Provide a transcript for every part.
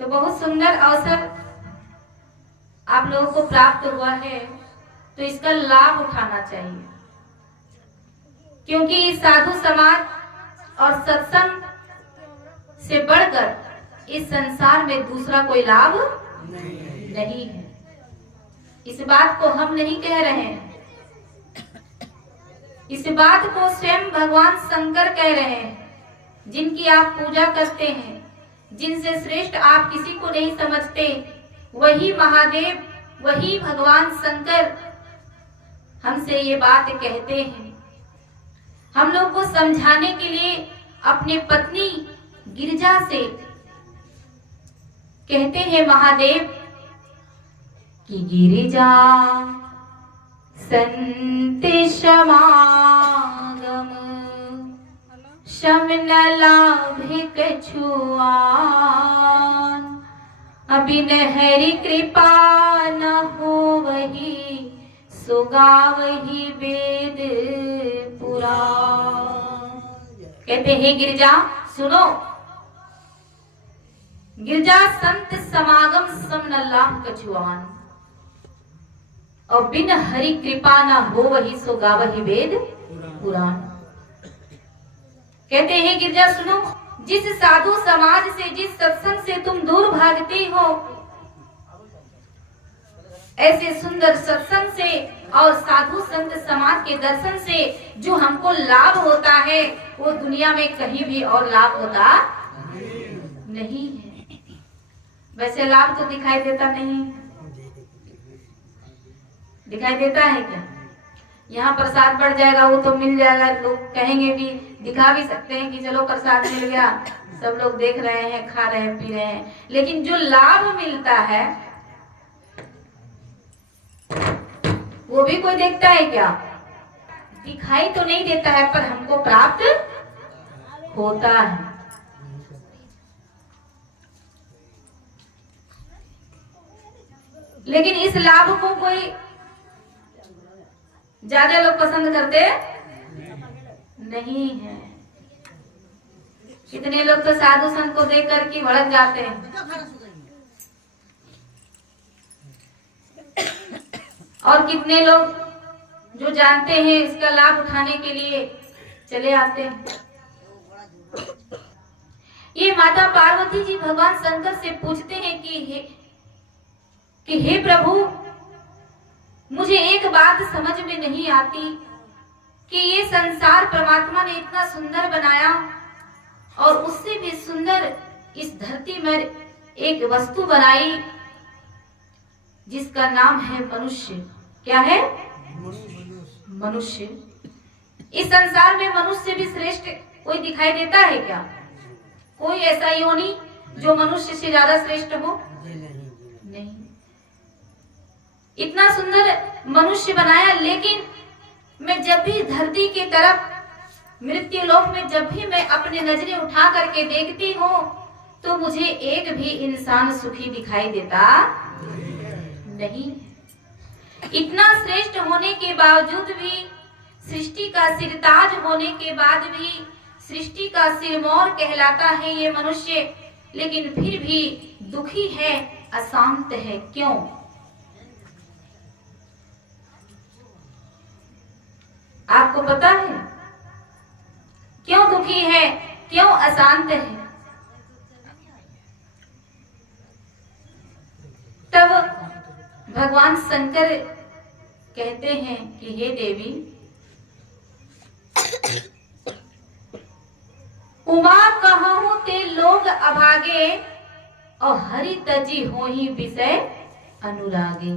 तो बहुत सुंदर अवसर आप लोगों को प्राप्त हुआ है, तो इसका लाभ उठाना चाहिए, क्योंकि साधु समाज और सत्संग से बढ़कर इस संसार में दूसरा कोई लाभ नहीं है। इस बात को हम नहीं कह रहे हैं, इस बात को स्वयं भगवान शंकर कह रहे हैं। जिनकी आप पूजा करते हैं, जिनसे श्रेष्ठ आप किसी को नहीं समझते, वही महादेव, वही भगवान शंकर हमसे ये बात कहते हैं। हम लोग को समझाने के लिए अपने पत्नी गिरिजा से कहते हैं महादेव कि गिरिजा संत समागम शम न लाभे कछुआन, अबिन हरि कृपा न हो वही सुगावही वेद पुराण। कहते हैं गिरिजा सुनो, गिरजा संत समागम सम न लाभ कछुआन, और बिन हरि कृपा न हो वही सो गावही वेद पुराण। कहते हैं गिरजा सुनो, जिस साधु समाज से, जिस सत्संग से तुम दूर भागती हो, ऐसे सुंदर सत्संग से और साधु संत समाज के दर्शन से जो हमको लाभ होता है, वो दुनिया में कहीं भी और लाभ होता नहीं है। वैसे लाभ तो दिखाई देता नहीं है, दिखाई देता है क्या? यहाँ प्रसाद बढ़ जाएगा, वो तो मिल जाएगा, लोग कहेंगे भी, दिखा भी सकते हैं कि चलो प्रसाद मिल गया, सब लोग देख रहे हैं, खा रहे हैं, पी रहे हैं। लेकिन जो लाभ मिलता है वो भी कोई देखता है क्या? दिखाई तो नहीं देता है, पर हमको प्राप्त होता है। लेकिन इस लाभ को कोई ज्यादा लोग पसंद करते नहीं है। कितने लोग तो साधु संत को देख करके भड़क जाते हैं, और कितने लोग जो जानते हैं इसका लाभ उठाने के लिए चले आते हैं। ये माता पार्वती जी भगवान शंकर से पूछते हैं कि हे प्रभु, मुझे एक बात समझ में नहीं आती कि ये संसार परमात्मा ने इतना सुंदर बनाया, और उससे भी सुंदर इस धरती में एक वस्तु बनाई जिसका नाम है मनुष्य। क्या है? मनुष्य। इस संसार में मनुष्य भी श्रेष्ठ कोई दिखाई देता है क्या? कोई ऐसा योनि जो मनुष्य से ज्यादा श्रेष्ठ हो? नहीं। इतना सुंदर मनुष्य बनाया, लेकिन मैं जब भी धरती की तरफ, मृत्यु लोक में जब भी मैं अपनी नजरें उठा करके देखती हूँ, तो मुझे एक भी इंसान सुखी दिखाई देता नहीं। इतना श्रेष्ठ होने के बावजूद भी, सृष्टि का सिरताज होने के बाद भी, सृष्टि का सिरमौर कहलाता है ये मनुष्य, लेकिन फिर भी दुखी है, अशांत है। क्यों? आपको पता है क्यों दुखी है, क्यों अशांत है? तब भगवान शंकर कहते हैं कि हे देवी, उमा कहूं ते लोग अभागे, और हरि तजी हो ही विषय अनुरागे।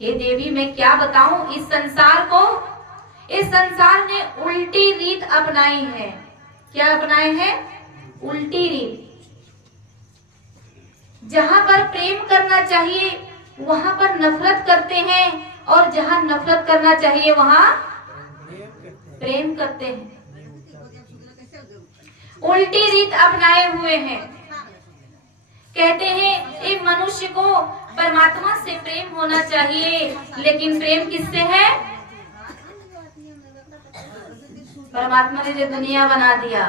हे देवी, मैं क्या बताऊं इस संसार को? इस संसार ने उल्टी रीत अपनाई है। क्या अपनाए हैं? उल्टी रीत। जहां पर प्रेम करना चाहिए वहां पर नफरत करते हैं, और जहां नफरत करना चाहिए वहां प्रेम करते हैं। उल्टी रीत अपनाए हुए हैं। कहते हैं एक मनुष्य को परमात्मा से प्रेम होना चाहिए, लेकिन प्रेम किससे है? परमात्मा ने जो दुनिया बना दिया,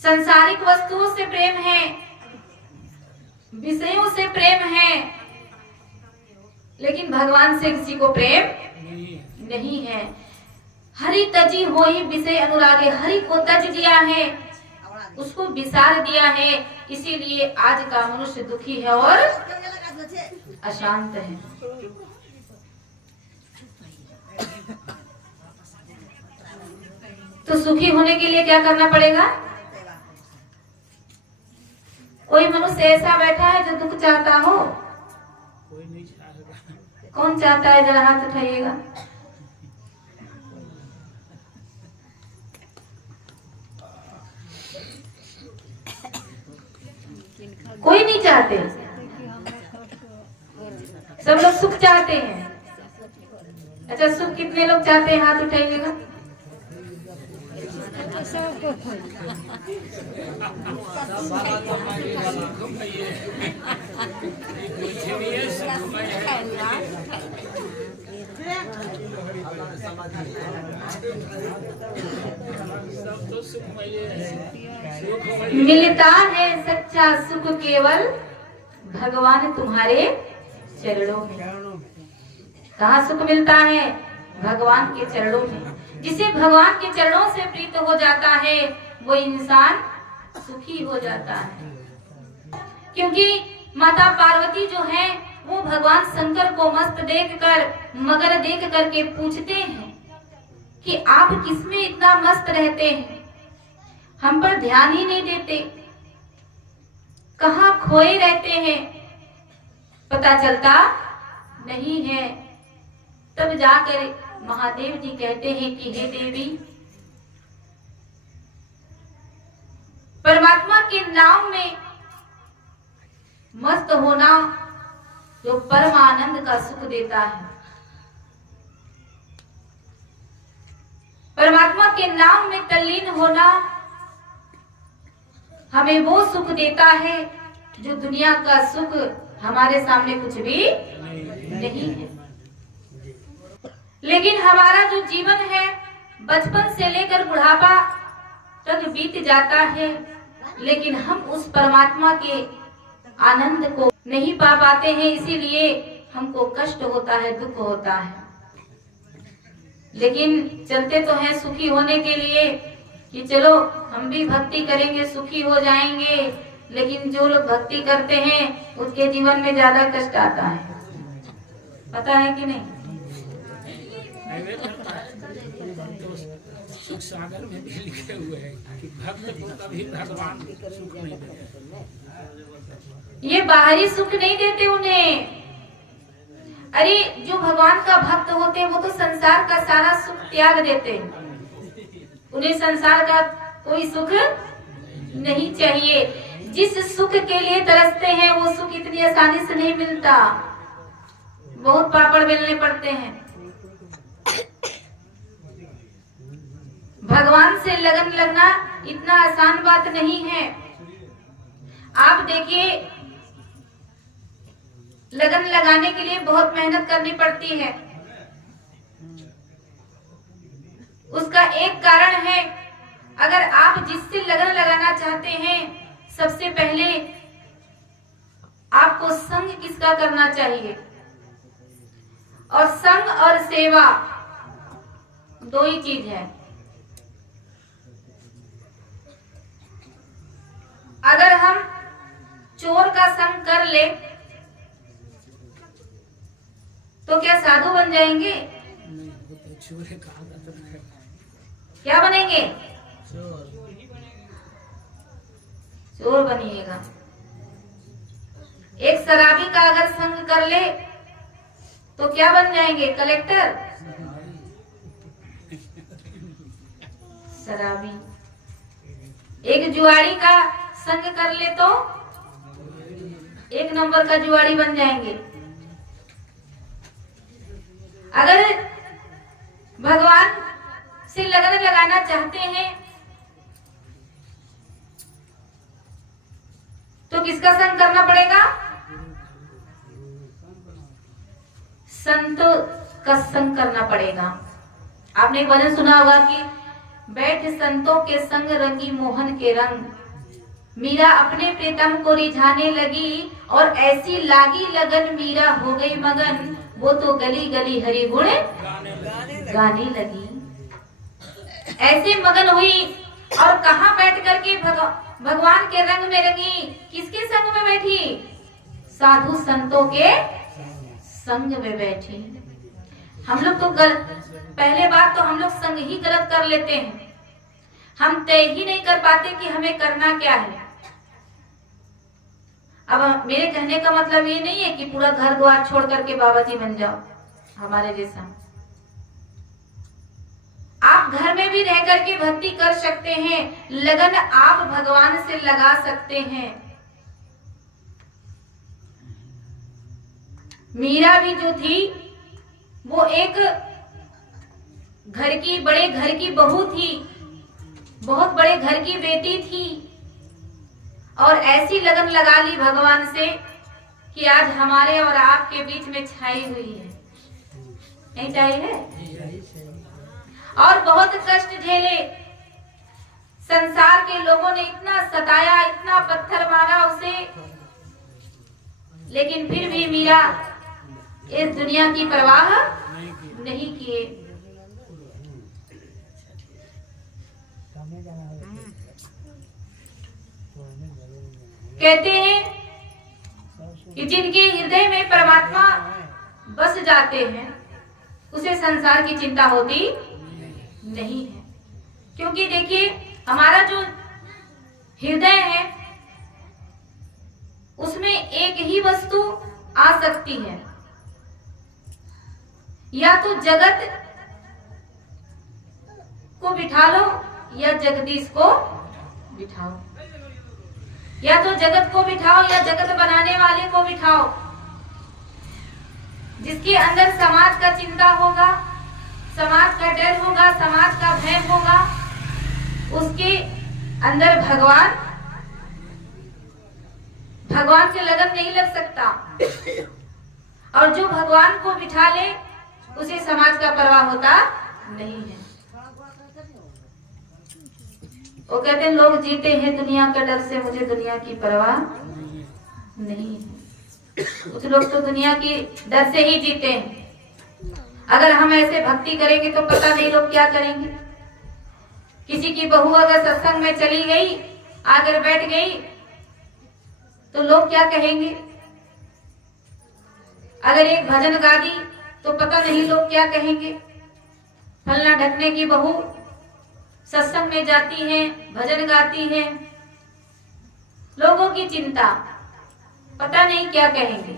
संसारिक वस्तुओं से प्रेम है, विषयों से प्रेम है, लेकिन भगवान से किसी को प्रेम नहीं है। हरि तजी होई विषय अनुरागे, हरि को तज दिया है, उसको विसार दिया है, इसीलिए आज का मनुष्य दुखी है और अशांत है। तो सुखी होने के लिए क्या करना पड़ेगा? कोई मनुष्य ऐसा बैठा है जो दुख चाहता हो? कोई नहीं चाहेगा। कौन चाहता है? जरा हाथ उठाइएगा। कोई नहीं चाहते, सब लोग सुख चाहते हैं। अच्छा, सुख कितने लोग चाहते हैं? हाथ उठाइएगा। मिलता है सच्चा सुख केवल भगवान तुम्हारे चरणों में। कहाँ सुख मिलता है? भगवान के चरणों में। जिसे भगवान के चरणों से प्रीत हो जाता है वो इंसान सुखी हो जाता है। क्योंकि माता पार्वती जो है वो भगवान शंकर को मस्त देखकर, मगर देख करके पूछते हैं कि आप किसमें इतना मस्त रहते हैं, हम पर ध्यान ही नहीं देते, कहाँ खोए रहते हैं, पता चलता नहीं है। तब जाकर महादेव जी कहते हैं कि हे देवी, परमात्मा के नाम में मस्त होना जो परम आनंद का सुख देता है, परमात्मा के नाम में तल्लीन होना हमें वो सुख देता है जो दुनिया का सुख हमारे सामने कुछ भी नहीं है। लेकिन हमारा जो जीवन है बचपन से लेकर बुढ़ापा तक बीत जाता है, लेकिन हम उस परमात्मा के आनंद को नहीं पा पाते हैं, इसीलिए हमको कष्ट होता है, दुख होता है। लेकिन चलते तो हैं सुखी होने के लिए कि चलो हम भी भक्ति करेंगे, सुखी हो जाएंगे, लेकिन जो लोग भक्ति करते हैं उसके जीवन में ज्यादा कष्ट आता है। पता है कि नहीं? सुख सागर में भी लिखे हुए हैं कि भक्त को कभी भगवान सुख नहीं देते। ये बाहरी सुख नहीं देते उन्हें। अरे जो भगवान का भक्त होते हैं वो तो संसार का सारा सुख त्याग देते हैं, उन्हें संसार का कोई सुख नहीं चाहिए। जिस सुख के लिए तरसते हैं वो सुख इतनी आसानी से नहीं मिलता, बहुत पापड़ बेलने पड़ते हैं। भगवान से लगन लगना इतना आसान बात नहीं है। आप देखिए, लगन लगाने के लिए बहुत मेहनत करनी पड़ती है। उसका एक कारण है, अगर आप जिससे लगन लगाना चाहते हैं, सबसे पहले आपको संग किसका करना चाहिए, और संग और सेवा दो ही चीज है। अगर हम चोर का संग कर ले तो क्या साधु बन जाएंगे? क्या बनेंगे? चोर बनिएगा। एक शराबी का अगर संग कर ले तो क्या बन जाएंगे? कलेक्टर। शराबी। एक जुआरी का संग कर ले तो एक नंबर का जुआरी बन जाएंगे। अगर भगवान से लगन लगाना चाहते हैं तो किसका संग करना पड़ेगा? संतों का संग करना पड़ेगा। आपने एक भजन सुना होगा कि बैठ संतों के संग रंगी मोहन के रंग। मीरा अपने प्रीतम को रिझाने लगी और ऐसी लागी लगन मीरा हो गई मगन, वो तो गली गली हरि गुण गाने लगी। ऐसे मगन हुई और कहाँ बैठ करके भगवान के रंग में रंगी। किसके संग में बैठी? साधु संतों के संग में बैठी। हम लोग तो पहले बात तो हम लोग संग ही गलत कर लेते हैं। हम तय ही नहीं कर पाते कि हमें करना क्या है। अब मेरे कहने का मतलब ये नहीं है कि पूरा घर द्वार छोड़ करके बाबा जी बन जाओ हमारे जैसा। आप घर में भी रह करके भक्ति कर सकते हैं, लगन आप भगवान से लगा सकते हैं। मीरा भी जो थी वो एक बड़े घर की बहू थी, बहुत बड़े घर की बेटी थी, और ऐसी लगन लगा ली भगवान से कि आज हमारे और आपके बीच में छाई हुई है। नहीं छाई है? और बहुत कष्ट झेले। संसार के लोगों ने इतना सताया, इतना पत्थर मारा उसे, लेकिन फिर भी मीरा इस दुनिया की परवाह नहीं किए। कहते हैं कि जिनके हृदय में परमात्मा बस जाते हैं उसे संसार की चिंता होती नहीं है। क्योंकि देखिए हमारा जो हृदय है उसमें एक ही वस्तु आ सकती है, या तो जगत को बिठा लो या जगदीश को बिठाओ। या तो जगत को बिठाओ या जगत बनाने वाले को बिठाओ। जिसके अंदर समाज का चिंता होगा, समाज का डर होगा, समाज का भय होगा, उसके अंदर भगवान से लगन नहीं लग सकता। और जो भगवान को बिठा ले उसे समाज का परवाह होता नहीं है। वो कहते हैं लोग जीते हैं दुनिया का डर से, मुझे दुनिया की परवाह नहीं है। कुछ लोग तो दुनिया की डर से ही जीते हैं। अगर हम ऐसे भक्ति करेंगे तो पता नहीं लोग क्या करेंगे। किसी की बहू अगर सत्संग में चली गई, आकर बैठ गई, तो लोग क्या कहेंगे। अगर एक भजन गा दी तो पता नहीं लोग क्या कहेंगे। फलना ढकने की बहू सत्संग में जाती है, भजन गाती है, लोगों की चिंता, पता नहीं क्या कहेंगे।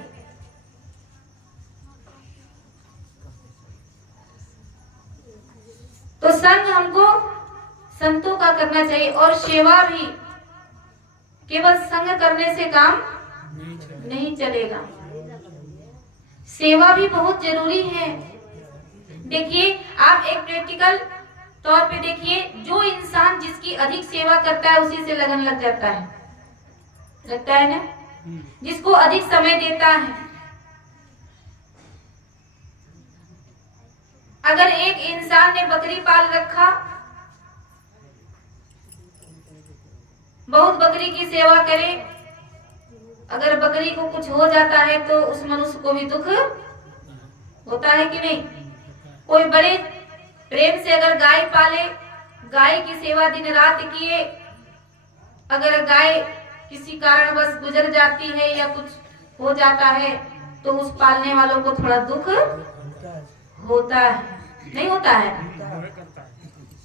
तो संग हमको संतों का करना चाहिए। और सेवा भी केवल संग करने से काम नहीं चलेगा, सेवा भी बहुत जरूरी है। देखिए आप एक प्रैक्टिकल तौर पे देखिए, जो इंसान जिसकी अधिक सेवा करता है उसी से लगन लग जाता है, लगता है ना। जिसको अधिक समय देता है, अगर एक इंसान ने बकरी पाल रखा, बहुत बकरी की सेवा करे, अगर बकरी को कुछ हो जाता है तो उस मनुष्य को भी दुख होता है कि नहीं। कोई बड़े प्रेम से अगर गाय पाले, गाय की सेवा दिन रात किए, अगर गाय किसी कारणवश गुजर जाती है या कुछ हो जाता है तो उस पालने वालों को थोड़ा दुख होता है, नहीं होता है?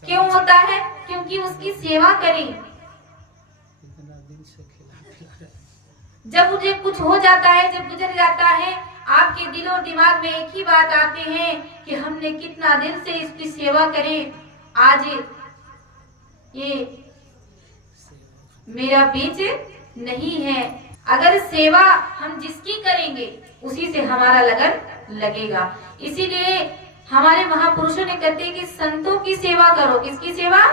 क्यों होता है? क्योंकि उसकी सेवा करें। जब मुझे कुछ हो जाता है, जब गुजर जाता है, आपके दिल और दिमाग में एक ही बात आते हैं कि हमने कितना दिल से इसकी सेवा करी, आज ये मेरा बीच नहीं है। अगर सेवा हम जिसकी करेंगे उसी से हमारा लगन लगेगा। इसीलिए हमारे महापुरुषों ने कहते हैं कि संतों की सेवा करो। किसकी सेवा?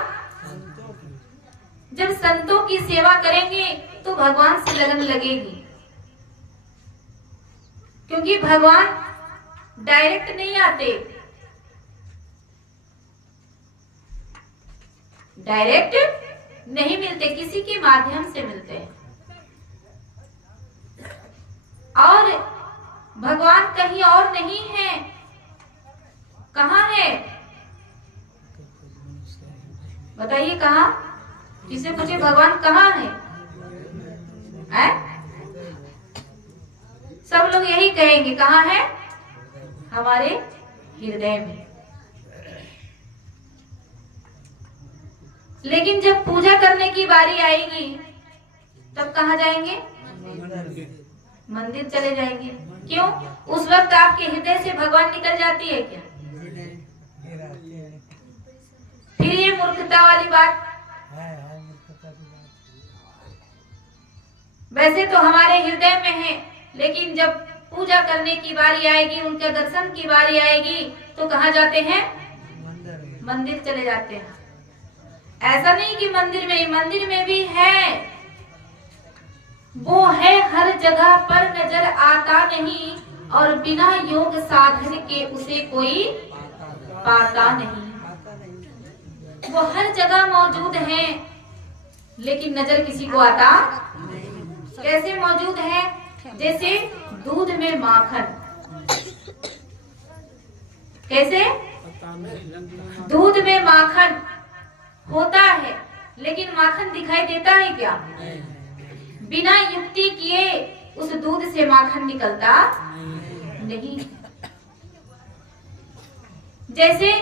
जब संतों की सेवा करेंगे तो भगवान से लगन लगेगी। क्योंकि भगवान डायरेक्ट नहीं आते, डायरेक्ट नहीं मिलते, किसी के माध्यम से मिलते हैं। और भगवान कहीं और नहीं है, कहाँ है बताइए? कहाँ? किसे पूछे भगवान कहाँ है? सब लोग यही कहेंगे कहाँ है? हमारे हृदय में। लेकिन जब पूजा करने की बारी आएगी तब कहाँ जाएंगे? मंदिर चले जाएंगे। क्यों? उस वक्त आपके हृदय से भगवान निकल जाती है क्या? फिर ये मूर्खता वाली बात। वैसे तो हमारे हृदय में है, लेकिन जब पूजा करने की बारी आएगी, उनके दर्शन की बारी आएगी तो कहाँ जाते हैं? मंदिर चले जाते हैं। ऐसा नहीं कि मंदिर में भी है, वो है हर जगह पर नजर आता नहीं, और बिना योग साधन के उसे कोई पाता नहीं। वो हर जगह मौजूद है, लेकिन नजर किसी को आता। कैसे मौजूद है? जैसे दूध में माखन। कैसे? दूध में माखन होता है, लेकिन माखन दिखाई देता है क्या? बिना युक्ति किए उस दूध से माखन निकलता नहीं। जैसे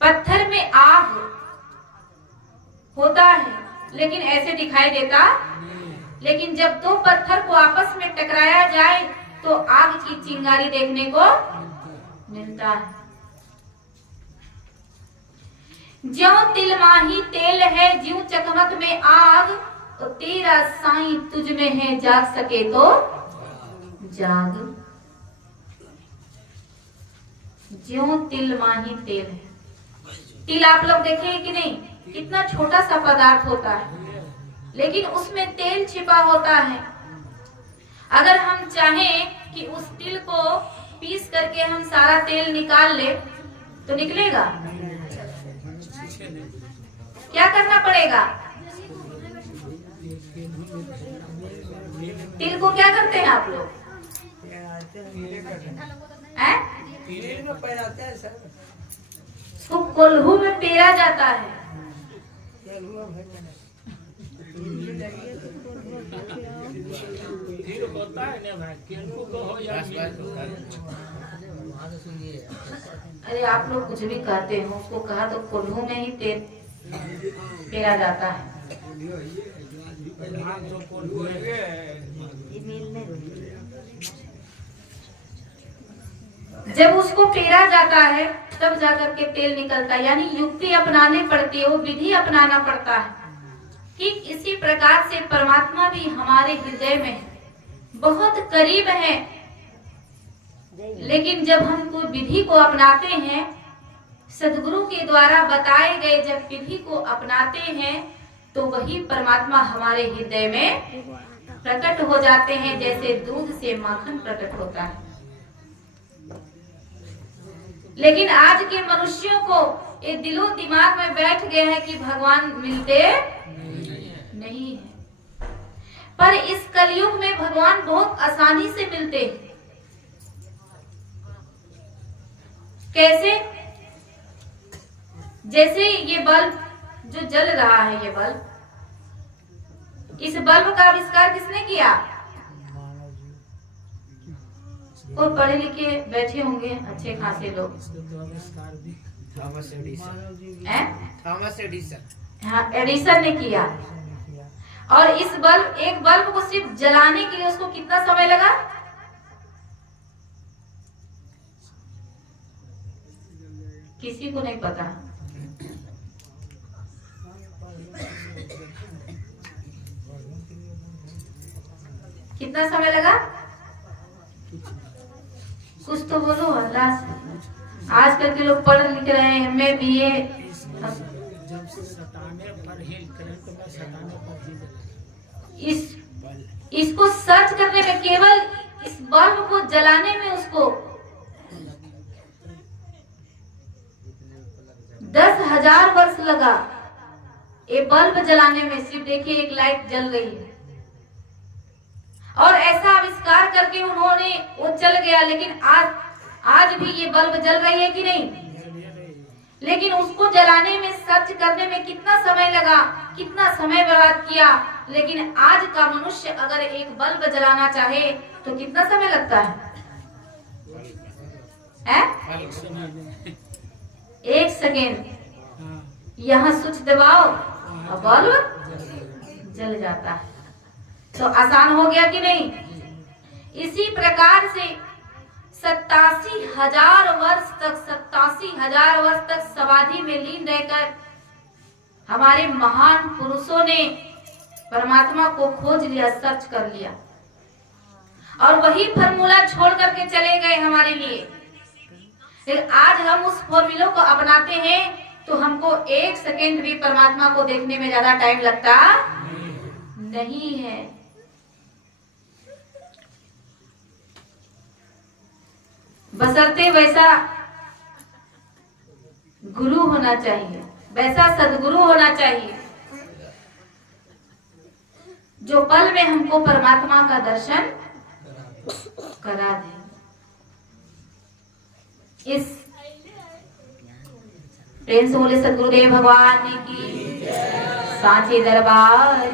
पत्थर में आग होता है, लेकिन ऐसे दिखाई देता, लेकिन जब दो पत्थर को आपस में टकराया जाए तो आग की चिंगारी देखने को मिलता है। ज्यों तिल माही तेल है, ज्यों चकमक में आग, तो तेरा साईं तुझ में है, जाग सके तो जाग। ज्यों तिल माही तेल है। तिल आप लोग देखे हैं कि नहीं? कितना छोटा सा पदार्थ होता है, लेकिन उसमें तेल छिपा होता है। अगर हम चाहें कि उस तिल को पीस करके हम सारा तेल निकाल ले तो निकलेगा? क्या करना पड़ेगा? तिल को क्या करते हैं आप लोग? उसको कोल्हू में पेरा जाता है। अरे आप लोग कुछ भी कहते हैं, उसको कहा तो कोल्हू में ही तेल पेरा जाता है। जब उसको पेरा जाता है तब जाकर के तेल निकलता है, यानी युक्ति अपनानी पड़ती है, वो विधि अपनाना पड़ता है। ठीक इसी प्रकार से परमात्मा भी हमारे हृदय में बहुत करीब है, लेकिन जब हम कोई विधि को अपनाते हैं, सदगुरु के द्वारा बताए गए जब विधि को अपनाते हैं, तो वही परमात्मा हमारे हृदय में प्रकट हो जाते हैं, जैसे दूध से माखन प्रकट होता है। लेकिन आज के मनुष्यों को ये दिलो दिमाग में बैठ गया है कि भगवान मिलते नहीं है। पर इस कलयुग में भगवान बहुत आसानी से मिलते हैं। कैसे? जैसे ये बल्ब जो जल रहा है, ये बल्ब, इस बल्ब का आविष्कार किसने किया? वो पढ़े लिखे बैठे होंगे अच्छे खासे लोग। Thomas Edison. हाँ, एडिसन ने किया। और इस बल्ब, एक बल्ब को सिर्फ जलाने के लिए उसको कितना समय लगा? किसी को नहीं पता। कितना समय लगा? कुछ तो बोलो अल्लाह से। आजकल के लोग पढ़ लिख रहे हैं, मैं बीए। इसको सर्च करने में, केवल इस बल्ब को जलाने में उसको 10,000 वर्ष लगा ये बल्ब जलाने में। सिर्फ देखिए एक लाइट जल रही है और ऐसा आविष्कार करके उन्होंने वो चल गया, लेकिन आज भी ये बल्ब जल रही है कि नहीं? लेकिन उसको जलाने में, सर्च करने में कितना समय लगा, कितना समय बर्बाद किया। लेकिन आज का मनुष्य अगर एक बल्ब जलाना चाहे तो कितना समय लगता है? एक सेकेंड, यहाँ स्विच दबाओ और बल्ब जल जाता है। तो आसान हो गया कि नहीं? इसी प्रकार से 87,000 वर्ष तक समाधि में लीन रहकर हमारे महान पुरुषों ने परमात्मा को खोज लिया, सर्च कर लिया और वही फॉर्मूला छोड़ करके चले गए हमारे लिए। लेकिन आज हम उस फॉर्मूले को अपनाते हैं तो हमको एक सेकेंड भी परमात्मा को देखने में ज्यादा टाइम लगता नहीं है। बशर्ते वैसा गुरु होना चाहिए, वैसा सदगुरु होना चाहिए जो पल में हमको परमात्मा का दर्शन करा दे। इस प्रेम से बोले सदगुरुदेव भगवान की, सांचे दरबार